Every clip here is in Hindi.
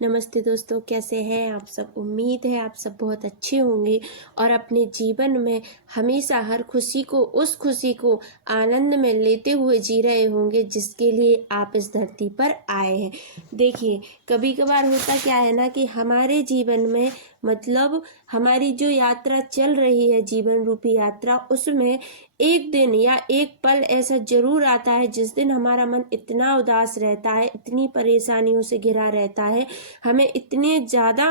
नमस्ते दोस्तों, कैसे हैं आप सब। उम्मीद है आप सब बहुत अच्छे होंगे और अपने जीवन में हमेशा हर खुशी को, उस खुशी को आनंद में लेते हुए जी रहे होंगे जिसके लिए आप इस धरती पर आए हैं। देखिए, कभी कभार होता क्या है ना कि हमारे जीवन में मतलब हमारी जो यात्रा चल रही है, जीवन रूपी यात्रा, उसमें एक दिन या एक पल ऐसा जरूर आता है जिस दिन हमारा मन इतना उदास रहता है, इतनी परेशानियों से घिरा रहता है, हमें इतने ज़्यादा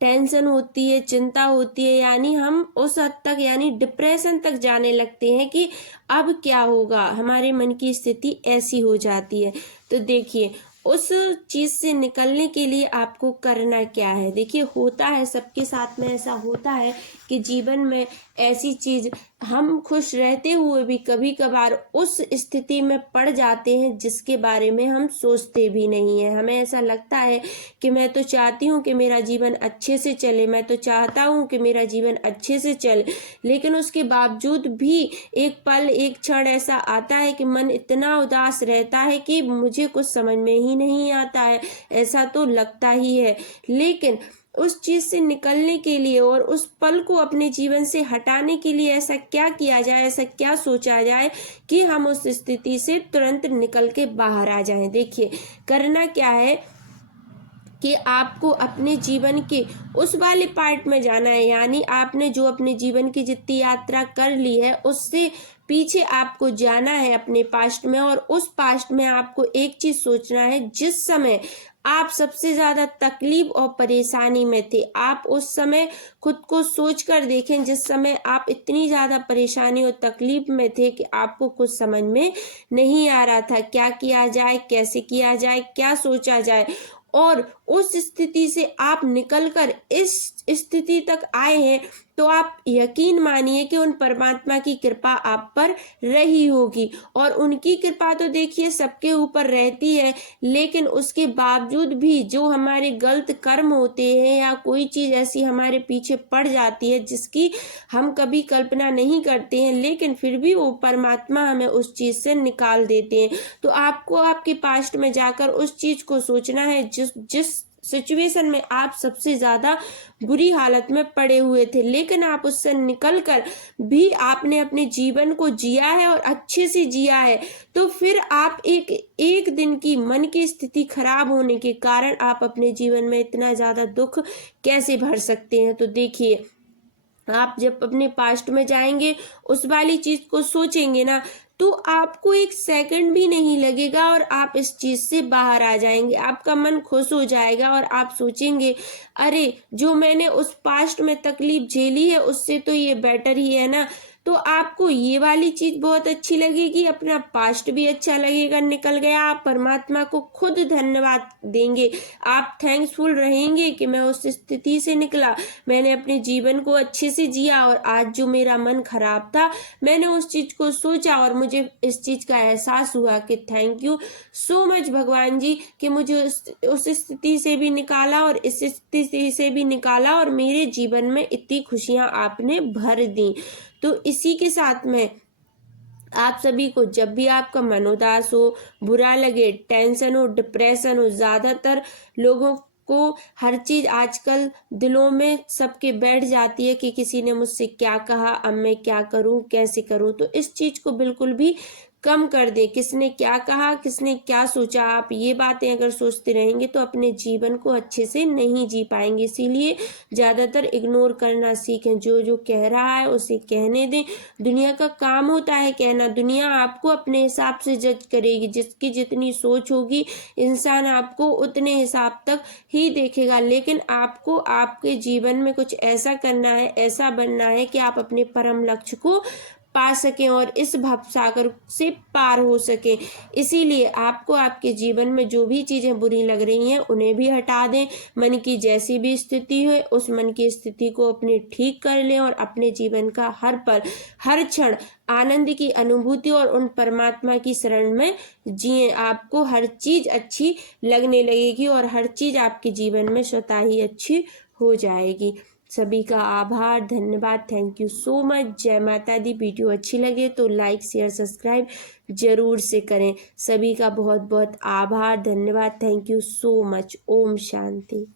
टेंशन होती है, चिंता होती है, यानी हम उस हद तक यानी डिप्रेशन तक जाने लगते हैं कि अब क्या होगा। हमारे मन की स्थिति ऐसी हो जाती है। तो देखिए, उस चीज़ से निकलने के लिए आपको करना क्या है। देखिए, होता है सबके साथ में, ऐसा होता है कि जीवन में ऐसी चीज़, हम खुश रहते हुए भी कभी कभार उस स्थिति में पड़ जाते हैं जिसके बारे में हम सोचते भी नहीं हैं। हमें ऐसा लगता है कि मैं तो चाहती हूँ कि मेरा जीवन अच्छे से चले, मैं तो चाहता हूँ कि मेरा जीवन अच्छे से चले, लेकिन उसके बावजूद भी एक पल, एक क्षण ऐसा आता है कि मन इतना उदास रहता है कि मुझे कुछ समझ में ही नहीं आता है। ऐसा तो लगता ही है, लेकिन उस चीज से निकलने के लिए और उस पल को अपने जीवन से हटाने के लिए ऐसा क्या किया जाए, ऐसा क्या सोचा जाए कि हम उस स्थिति से तुरंत निकल के बाहर आ जाएं। देखिए, करना क्या है कि आपको अपने जीवन के उस वाले पार्ट में जाना है, यानी आपने जो अपने जीवन की जितनी यात्रा कर ली है उससे पीछे आपको जाना है अपने पास्ट में, और उस पास्ट में आपको एक चीज सोचना है, जिस समय आप सबसे ज्यादा तकलीफ और परेशानी में थे, आप उस समय खुद को सोच कर देखें, जिस समय आप इतनी ज्यादा परेशानी और तकलीफ में थे कि आपको कुछ समझ में नहीं आ रहा था, क्या किया जाए, कैसे किया जाए, क्या सोचा जाए, और उस स्थिति से आप निकलकर इस स्थिति तक आए हैं, तो आप यकीन मानिए कि उन परमात्मा की कृपा आप पर रही होगी। और उनकी कृपा तो देखिए सबके ऊपर रहती है, लेकिन उसके बावजूद भी जो हमारे गलत कर्म होते हैं या कोई चीज ऐसी हमारे पीछे पड़ जाती है जिसकी हम कभी कल्पना नहीं करते हैं, लेकिन फिर भी वो परमात्मा हमें उस चीज से निकाल देते हैं। तो आपको आपके पास्ट में जाकर उस चीज को सोचना है जिस सिचुएशन में आप सबसे ज्यादा बुरी हालत में पड़े हुए थे, लेकिन आप उससे निकलकर भी आपने अपने जीवन को जिया है और अच्छे से जिया है। तो फिर आप एक दिन की मन की स्थिति खराब होने के कारण आप अपने जीवन में इतना ज्यादा दुख कैसे भर सकते हैं। तो देखिए, आप जब अपने पास्ट में जाएंगे, उस वाली चीज को सोचेंगे ना, तो आपको एक सेकंड भी नहीं लगेगा और आप इस चीज से बाहर आ जाएंगे। आपका मन खुश हो जाएगा और आप सोचेंगे, अरे जो मैंने उस पास्ट में तकलीफ झेली है उससे तो ये बेटर ही है ना। तो आपको ये वाली चीज बहुत अच्छी लगेगी, अपना पास्ट भी अच्छा लगेगा, निकल गया। आप परमात्मा को खुद धन्यवाद देंगे, आप थैंक्सफुल रहेंगे कि मैं उस स्थिति से निकला, मैंने अपने जीवन को अच्छे से जिया, और आज जो मेरा मन खराब था मैंने उस चीज को सोचा और मुझे इस चीज का एहसास हुआ कि थैंक यू सो मच भगवान जी कि मुझे उस स्थिति से भी निकाला और इस स्थिति से भी निकाला, और मेरे जीवन में इतनी खुशियां आपने भर दी। तो इसी के साथ में आप सभी को, जब भी आपका मन उदास हो, बुरा लगे, टेंशन हो, डिप्रेशन हो, ज्यादातर लोगों को हर चीज आजकल दिलों में सबके बैठ जाती है कि किसी ने मुझसे क्या कहा, अब मैं क्या करूं, कैसे करूं। तो इस चीज को बिल्कुल भी कम कर दे, किसने क्या कहा, किसने क्या सोचा, आप ये बातें अगर सोचते रहेंगे तो अपने जीवन को अच्छे से नहीं जी पाएंगे। इसीलिए ज्यादातर इग्नोर करना सीखें, जो जो कह रहा है उसे कहने दें। दुनिया का काम होता है कहना, दुनिया आपको अपने हिसाब से जज करेगी, जिसकी जितनी सोच होगी इंसान आपको उतने हिसाब तक ही देखेगा, लेकिन आपको आपके जीवन में कुछ ऐसा करना है, ऐसा बनना है कि आप अपने परम लक्ष्य को पा सकें और इस भवसागर से पार हो सके। इसीलिए आपको आपके जीवन में जो भी चीजें बुरी लग रही हैं उन्हें भी हटा दें। मन की जैसी भी स्थिति है उस मन की स्थिति को अपने ठीक कर लें और अपने जीवन का हर पल, हर क्षण आनंद की अनुभूति और उन परमात्मा की शरण में जिए। आपको हर चीज अच्छी लगने लगेगी और हर चीज आपके जीवन में स्वतः ही अच्छी हो जाएगी। सभी का आभार, धन्यवाद, थैंक यू सो मच। जय माता दी। वीडियो अच्छी लगे तो लाइक शेयर सब्सक्राइब जरूर से करें। सभी का बहुत बहुत आभार, धन्यवाद, थैंक यू सो मच। ओम शांति।